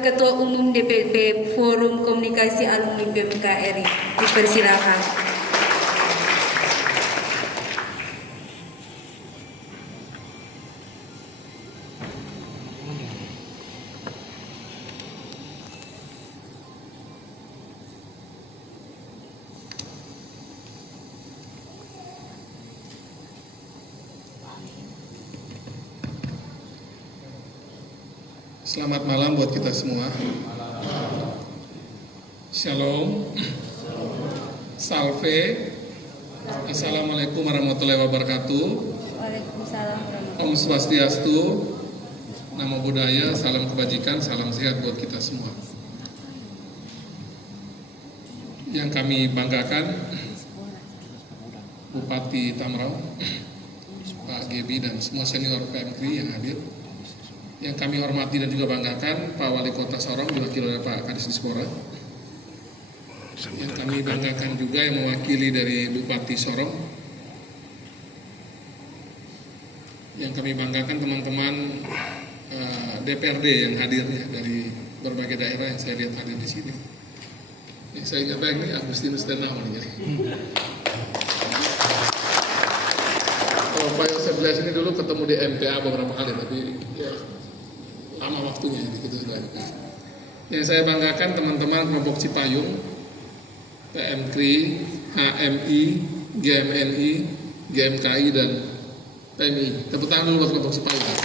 Ketua Umum DPP Forum Komunikasi Alumni PMK RI. Dipersilakan. Selamat malam buat kita semua. Shalom. Salve. Assalamualaikum warahmatullahi wabarakatuh. Waalaikumsalam warahmatullahi Om Swastiastu. Namo Buddhaya, salam kebajikan, salam sehat buat kita semua. Yang kami banggakan Bupati Tamrau, Pak Gebi dan semua senior PMKRI yang hadir. Yang kami hormati dan juga banggakan Pak Wali Kota Sorong diwakili oleh Pak Kadis Dispora. Yang kami banggakan juga yang mewakili dari Bupati Sorong. Yang kami banggakan teman-teman DPRD yang hadir ya, dari berbagai daerah yang saya lihat hadir di sini. Ya, saya ingat baik nih Agustinus dan Naon ya. Kalau Pak Yosef Blas ini dulu ketemu di MPA beberapa kali, tapi ya, lama waktunya gitu kan. Yang saya banggakan teman-teman kelompok Cipayung, PMKRI, HMI, GMNI, GMKI dan PMI. Tepuk tangan dulu buat kelompok Cipayung.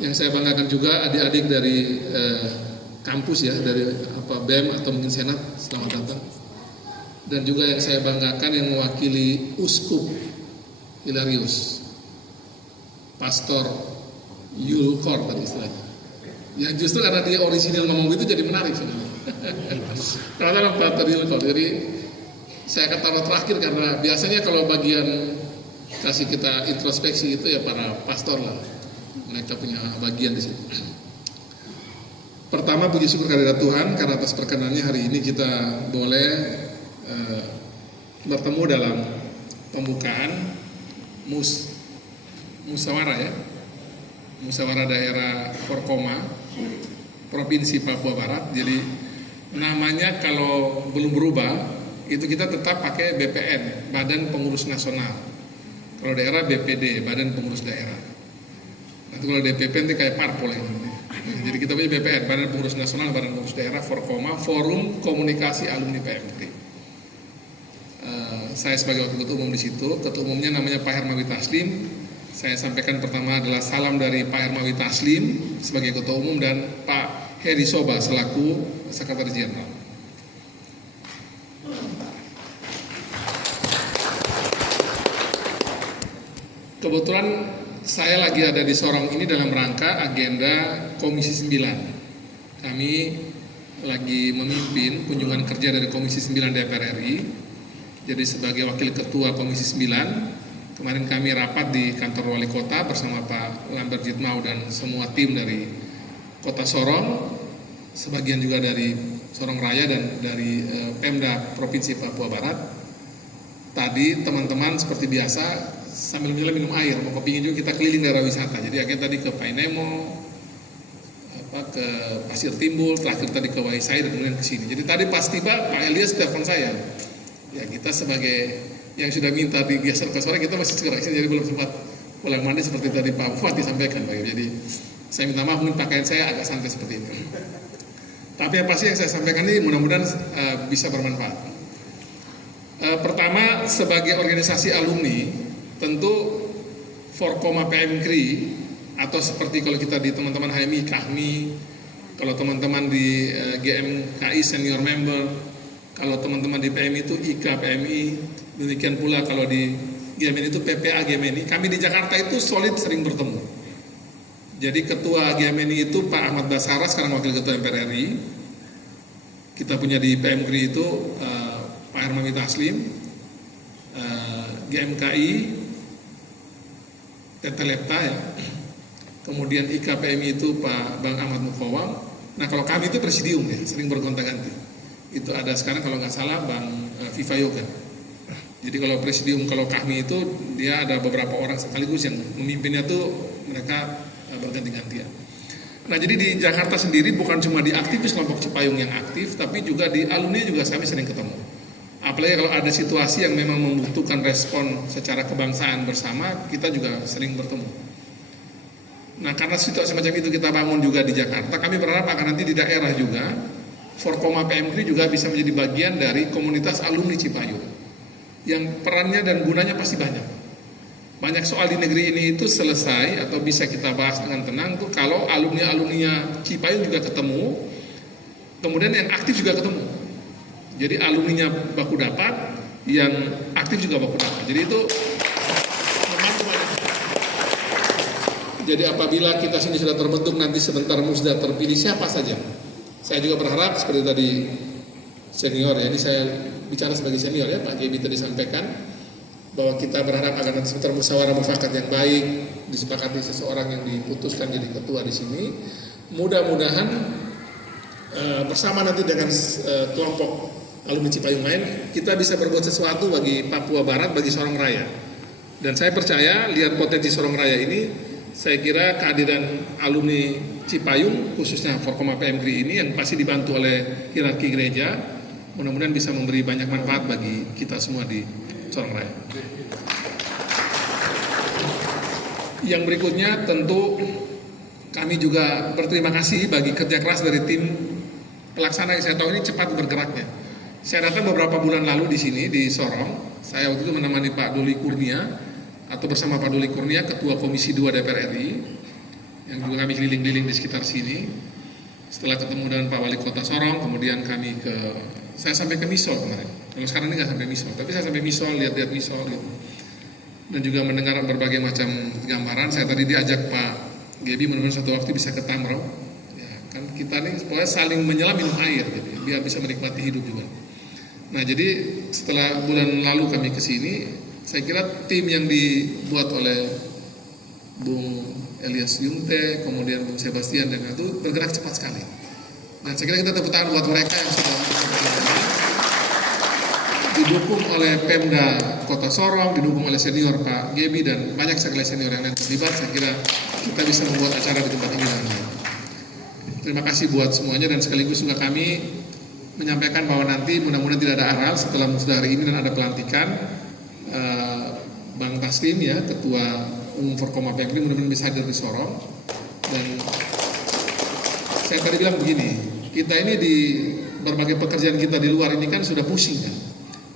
Yang saya banggakan juga adik-adik dari kampus ya, dari BEM atau mungkin Senat, selamat datang. Dan juga yang saya banggakan yang mewakili Uskup Hilarius, Pastor Yulkor tadi istilahnya. Ya justru karena dia orisinil ngomong itu jadi menarik sebenarnya. Karena Pastor Yulkor. Jadi saya ketawa terakhir karena biasanya kalau bagian kasih kita introspeksi itu ya para pastor lah. Mereka punya bagian di situ. Pertama puji syukur kehadirat Tuhan karena atas perkenannya hari ini kita boleh bertemu dalam pembukaan Musyawarah ya, Musyawarah Daerah Forkoma Provinsi Papua Barat. Jadi namanya kalau belum berubah itu kita tetap pakai BPN, Badan Pengurus Nasional. Kalau daerah BPD, Badan Pengurus Daerah. Nanti kalau DPP nanti kayak parpol ya. Jadi kita punya BPN, Badan Pengurus Nasional, Badan Pengurus Daerah, Forkoma, Forum Komunikasi Alumni PMKRI. Saya sebagai wakil ketua umum di situ, ketua umumnya namanya Pak Hermawi Taslim. Saya sampaikan pertama adalah salam dari Pak Hermawi Taslim sebagai ketua umum dan Pak Heri Soba selaku sekretaris jenderal. Kebetulan saya lagi ada di Sorong ini dalam rangka agenda Komisi 9. Kami lagi memimpin kunjungan kerja dari Komisi 9 DPR RI. Jadi sebagai wakil ketua Komisi 9, kemarin kami rapat di kantor wali kota bersama Pak Lambert Jitmau dan semua tim dari Kota Sorong, sebagian juga dari Sorong Raya dan dari Pemda Provinsi Papua Barat. Tadi teman-teman seperti biasa sambil minum air, mau kepingin juga kita keliling daerah wisata. Jadi akhirnya tadi ke Painemo, ke Pasir Timbul, terakhir tadi ke Waisai dan kemudian ke sini. Jadi tadi pas tiba Pak Elias telepon saya. Ya kita sebagai yang sudah minta digeser ke sore kita masih sekarang jadi belum sempat pulang mandi seperti tadi Pak Bupati sampaikan. Jadi saya minta maaf mungkin pakaian saya agak santai seperti ini. Tapi yang pasti yang saya sampaikan ini mudah-mudahan bisa bermanfaat. Pertama sebagai organisasi alumni tentu Forkoma PMKRI atau seperti kalau kita di teman-teman HMI, KAHMI, kalau teman-teman di GMKI senior member, kalau teman-teman di PMI itu IKA PMI, demikian pula kalau di GMNI itu PPA GMNI. Kami di Jakarta itu solid sering bertemu. Jadi ketua GMNI itu Pak Ahmad Basara, sekarang wakil ketua MPR RI. Kita punya di PMKRI itu Pak Hermawi Taslim, GMKI, Tete Lepta ya. Kemudian IKA PMI itu Pak Bang Ahmad Mufawam. Nah kalau kami itu presidium ya, sering bergonta-ganti. Itu ada sekarang kalau nggak salah Bang Viva Yoga. Jadi kalau presidium, kalau kami itu dia ada beberapa orang sekaligus yang memimpinnya tuh mereka berganti-gantian. Nah, jadi di Jakarta sendiri bukan cuma di aktivis kelompok Cipayung yang aktif, tapi juga di alumni juga kami sering ketemu. Apalagi kalau ada situasi yang memang membutuhkan respon secara kebangsaan bersama, kita juga sering bertemu. Nah, karena situasi macam itu kita bangun juga di Jakarta, kami berharap akan nanti di daerah juga, Forkoma PMKRI juga bisa menjadi bagian dari komunitas alumni Cipayung, yang perannya dan gunanya pasti banyak. Banyak soal di negeri ini itu selesai atau bisa kita bahas dengan tenang tuh kalau alumni-alumninya Cipayung juga ketemu, kemudian yang aktif juga ketemu. Jadi alumninya baku dapat, yang aktif juga baku dapat. Jadi itu membantu banyak. Jadi apabila kita sini sudah terbentuk, nanti sebentar musda terpilih siapa saja. Saya juga berharap seperti tadi senior ya, ini saya bicara sebagai senior ya, Pak Gebi tadi sampaikan bahwa kita berharap agar nanti sebentar musyawarah mufakat yang baik disepakati seseorang yang diputuskan jadi ketua di sini. Mudah-mudahan bersama nanti dengan kelompok alumni Cipayung lain kita bisa berbuat sesuatu bagi Papua Barat, bagi Sorong Raya. Dan saya percaya lihat potensi Sorong Raya ini, saya kira kehadiran alumni Cipayung khususnya Forkoma PMKRI ini yang pasti dibantu oleh hierarki gereja, mudah-mudahan bisa memberi banyak manfaat bagi kita semua di Sorong Raya. Yang berikutnya tentu kami juga berterima kasih bagi kerja keras dari tim pelaksana yang saya tahu ini cepat bergeraknya. Saya datang beberapa bulan lalu di sini di Sorong. Saya waktu itu menemani Pak Doli Kurnia atau bersama Pak Doli Kurnia, Ketua Komisi 2 DPR RI, yang juga kami keliling-keliling di sekitar sini. Setelah ketemu dengan Pak Wali Kota Sorong, kemudian saya sampai ke Misol kemarin. Kalau sekarang ini nggak sampai Misol, tapi saya sampai Misol, lihat-lihat Misol gitu. Dan juga mendengar berbagai macam gambaran. Saya tadi diajak Pak Gebi mudah-mudahan suatu waktu bisa ke Tamrau. Ya, kan kita nih pokoknya saling menyelam minum air, gitu, biar bisa menikmati hidup juga. Nah, jadi setelah bulan lalu kami ke sini, saya kira tim yang dibuat oleh Bung Elias Yunte, kemudian Bung Sebastian dan itu bergerak cepat sekali. Dan saya kira kita tepuk tangan buat mereka yang sudah didukung oleh Pemda Kota Sorong, didukung oleh senior Pak Gebi dan banyak sekali senior yang lain terlibat. Saya kira kita bisa membuat acara di tempat ini dengan baik. Terima kasih buat semuanya dan sekaligus juga kami menyampaikan bahwa nanti mudah-mudahan tidak ada aral setelah musda hari ini dan ada pelantikan Bang Taslim ya, Ketua Umum Forkoma PMKRI mudah-mudahan bisa hadir di Sorong. Dan saya tadi bilang begini, kita ini di berbagai pekerjaan kita di luar ini kan sudah pusing kan.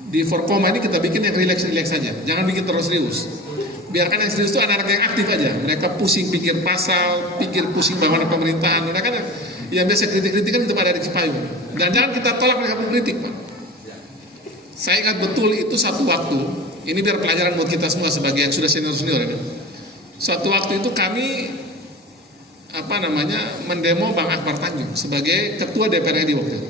Di Forkoma ini kita bikin yang rileks-rileks saja, jangan bikin terus serius. Biarkan yang serius itu anak-anak yang aktif aja. Mereka pusing pikir pasal, pikir pusing bagaimana pemerintahan. Mereka kan yang biasa kritik-kritik kan tetap ada di Cipayung. Dan jangan kita tolak mereka mengkritik, Pak. Saya ingat betul itu satu waktu, ini biar pelajaran buat kita semua sebagai yang sudah senior-senior ini. Suatu waktu itu kami mendemo Bang Akbar Tanjung sebagai ketua DPR RI waktu itu.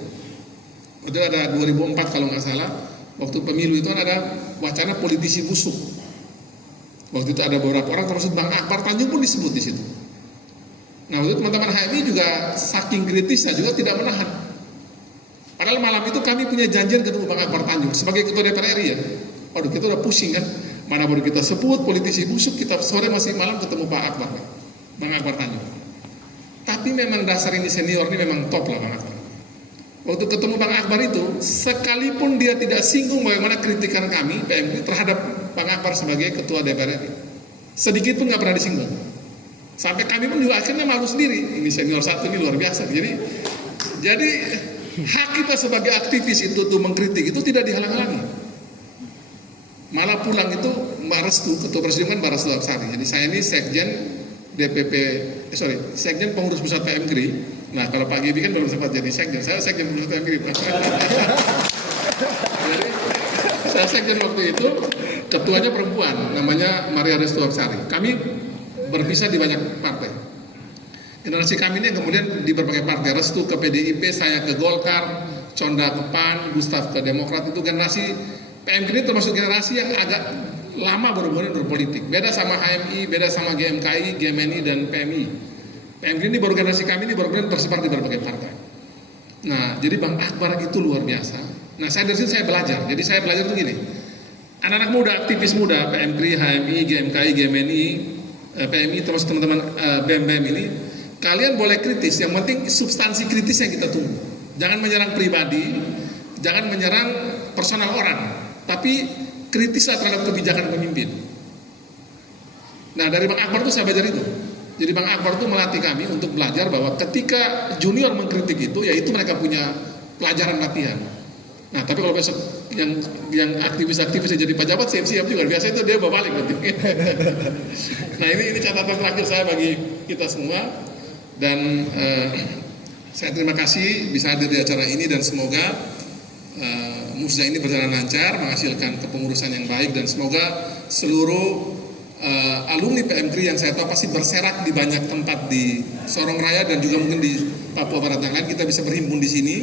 Itu ada 2004 kalau nggak salah, waktu pemilu itu ada wacana politisi busuk. Waktu itu ada beberapa orang termasuk Bang Akbar Tanjung pun disebut di situ. Nah, waktu itu teman-teman HMI juga saking kritisnya juga tidak menahan. Padahal malam itu kami punya janjian ketemu Bang Akbar Tanjung sebagai ketua DPR RI ya. Waduh, kita udah pusing kan. Mana baru kita sebut politisi busuk, kita sore masih malam ketemu Pak Akbar, Bang Akbar Tanjung. Tapi memang dasar ini senior ini memang top lah Bang Akbar. Waktu ketemu Bang Akbar itu, sekalipun dia tidak singgung bagaimana kritikan kami PMKRI terhadap Bang Akbar sebagai ketua DPR RI, sedikit pun nggak pernah disinggung. Sampai kami pun juga akhirnya malu sendiri. Ini senior satu ini luar biasa. Jadi hak kita sebagai aktivis itu untuk mengkritik itu tidak dihalang-halangi. Malah pulang itu Mbak Restu, ketua presiden kan Mbak Restu Absari. Jadi saya ini sekjen sekjen pengurus pusat PMKRI. Nah, kalau Pak Gebi kan belum sempat jadi sekjen, saya sekjen pengurus PMKRI. Jadi saya sekjen waktu itu, ketuanya perempuan, namanya Maria Restu Absari. Kami berpisah di banyak partai. Generasi kami ini yang kemudian di berbagai partai, Restu ke PDIP, saya ke Golkar, Conda ke PAN, Gustaf ke Demokrat, itu generasi PMKRI termasuk generasi yang agak lama baru-baru berpolitik. Beda sama HMI, beda sama GMKI, GMNI, dan PMI. PMKRI ini baru generasi kami ini baru tersebar di berbagai partai. Nah, jadi Bang Akbar itu luar biasa. Nah, saya dari situ saya belajar. Jadi saya belajar tuh gini. Anak-anak muda, aktivis muda, PMKRI, HMI, GMKI, GMNI, PMI termasuk teman-teman BEM ini, kalian boleh kritis, yang penting substansi kritis yang kita tunggu. Jangan menyerang pribadi, jangan menyerang personal orang, tapi kritislah terhadap kebijakan pemimpin. Nah, dari Bang Akbar itu saya belajar itu. Jadi Bang Akbar itu melatih kami untuk belajar bahwa ketika junior mengkritik itu, ya itu mereka punya pelajaran latihan. Nah, tapi kalau besok yang aktivis-aktivis jadi pejabat siap-siap juga. Biasa itu dia bawa balik nanti. Nah, ini catatan terakhir saya bagi kita semua. Dan saya terima kasih bisa hadir di acara ini dan semoga musda ini berjalan lancar, menghasilkan kepengurusan yang baik, dan semoga seluruh alumni PMKRI yang saya tahu pasti berserak di banyak tempat di Sorong Raya dan juga mungkin di Papua Barat yang lain, kita bisa berhimpun di sini.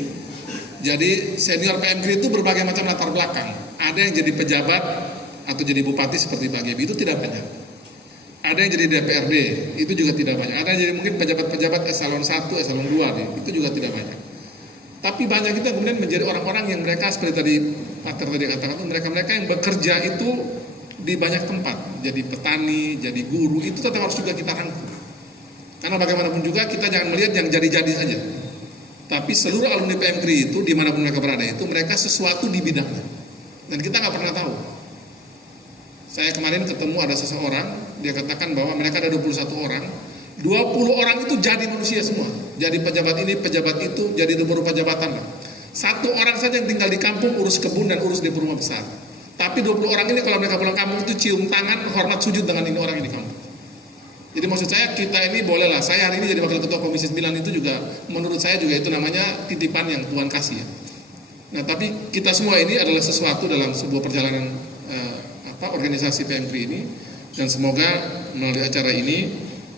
Jadi senior PMKRI itu berbagai macam latar belakang. Ada yang jadi pejabat atau jadi bupati seperti Pak Gebi, itu tidak banyak. Ada yang jadi DPRD, itu juga tidak banyak. Ada yang jadi mungkin pejabat-pejabat eselon 1, eselon 2, itu juga tidak banyak. Tapi banyak itu kemudian menjadi orang-orang yang mereka seperti tadi Pak Ter tadi katakan, itu mereka-mereka yang bekerja itu di banyak tempat. Jadi petani, jadi guru, itu tetap harus juga kita rangkul. Karena bagaimanapun juga kita jangan melihat yang jadi-jadi saja. Tapi seluruh alumni PMKRI itu dimanapun mereka berada itu mereka sesuatu di bidangnya, dan kita nggak pernah tahu. Saya kemarin ketemu ada seseorang, dia katakan bahwa mereka ada 21 orang, 20 orang itu jadi manusia semua, jadi pejabat ini, pejabat itu, jadi beberapa jabatan. Satu orang saja yang tinggal di kampung urus kebun dan urus di rumah besar. Tapi 20 orang ini kalau mereka pulang kampung itu cium tangan, hormat sujud dengan ini orang ini di kampung. Jadi maksud saya kita ini bolehlah, saya hari ini jadi wakil ketua Komisi 9 itu juga menurut saya juga itu namanya titipan yang Tuhan kasih ya. Nah, tapi kita semua ini adalah sesuatu dalam sebuah perjalanan organisasi PMKRI ini, dan semoga melalui acara ini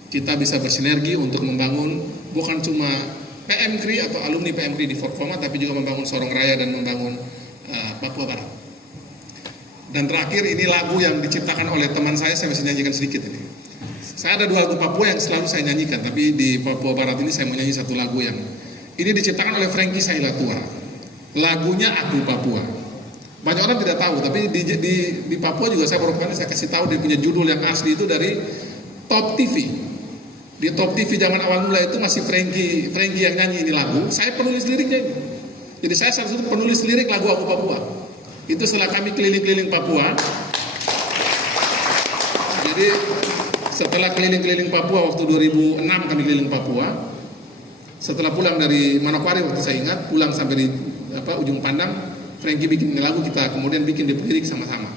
kita bisa bersinergi untuk membangun bukan cuma PMKRI atau alumni PMKRI di Forkoma, tapi juga membangun Sorong Raya dan membangun Papua Barat. Dan terakhir ini lagu yang diciptakan oleh teman saya masih nyanyikan sedikit ini. Saya ada 2 lagu Papua yang selalu saya nyanyikan, tapi di Papua Barat ini saya mau nyanyi satu lagu yang ini diciptakan oleh Frankie Sailatua. Lagunya Aku Papua. Banyak orang tidak tahu, tapi di Papua juga saya baru kali saya kasih tahu dia punya judul yang asli itu dari Top TV. Di Top TV zaman awal mula itu masih Frankie yang nyanyi ini lagu. Saya penulis liriknya ini. Jadi saya salah satu penulis lirik lagu Aku Papua. Itu setelah kami keliling-keliling Papua. Jadi setelah keliling-keliling Papua waktu 2006 kami keliling Papua. Setelah pulang dari Manokwari waktu saya ingat, pulang sampai di ujung Pandang, Frankie bikin lagu, kita kemudian bikin lirik sama-sama.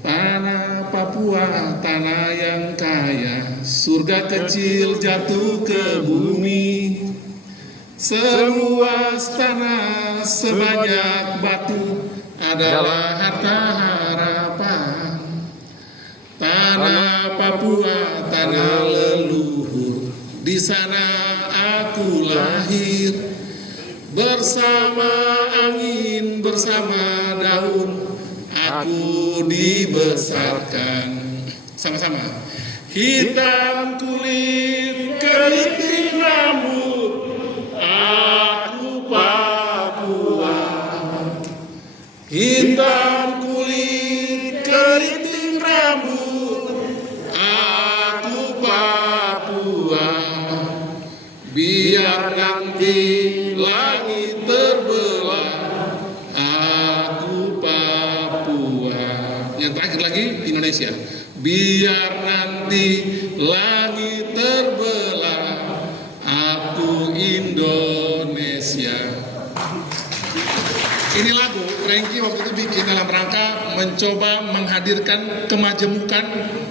Tanah Papua, tanah yang kaya, surga kecil jatuh ke bumi. Seluas tanah, sebanyak batu adalah harta harapan. Tanah Papua, tanah leluhur, di sana aku lahir. Bersama angin, bersama daun, aku dibesarkan. Sama-sama. Hitam kulit, keriting rambut, aku Papua. Hitam kulit, keriting rambut, aku Papua. Biar nanti langit terbelah, aku Papua. Yang terakhir lagi Indonesia. Biar nanti langit terbelah, aku Indonesia. Ini lagu Frankie waktu itu bikin dalam rangka mencoba menghadirkan kemajemukan,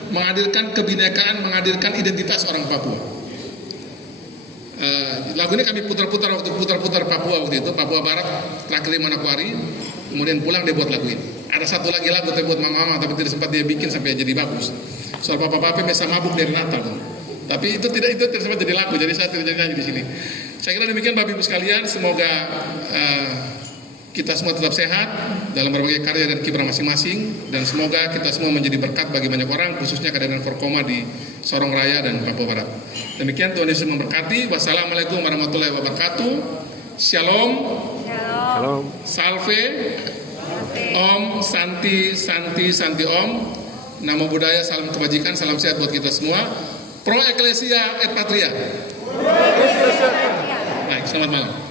menghadirkan kebinekaan, menghadirkan identitas orang Papua. Lagu ini kami putar-putar waktu putar-putar Papua waktu itu, Papua Barat, terakhir di Manokwari, kemudian pulang dia buat lagu ini. Ada satu lagi lagu buat Mama, tapi tidak sempat dia bikin sampai jadi bagus. Soal Papa-Papa bisa mabuk dari Natal, tapi itu tidak sempat jadi lagu, jadi saya tidak nyanyi di sini. Saya kira demikian Bapak Ibu sekalian, semoga kita semua tetap sehat dalam berbagai karya dan kiprah masing-masing, dan semoga kita semua menjadi berkat bagi banyak orang, khususnya kehadiran Forkoma di Sorong Raya dan Papua Barat. Demikian, Tuhan Yesus memberkati. Wassalamualaikum warahmatullahi wabarakatuh. Shalom. Shalom. Salve. Om Santi Santi Santi Om. Nama budaya, salam kebajikan, salam sehat buat kita semua. Pro Ecclesia et Patria. Baik, selamat malam.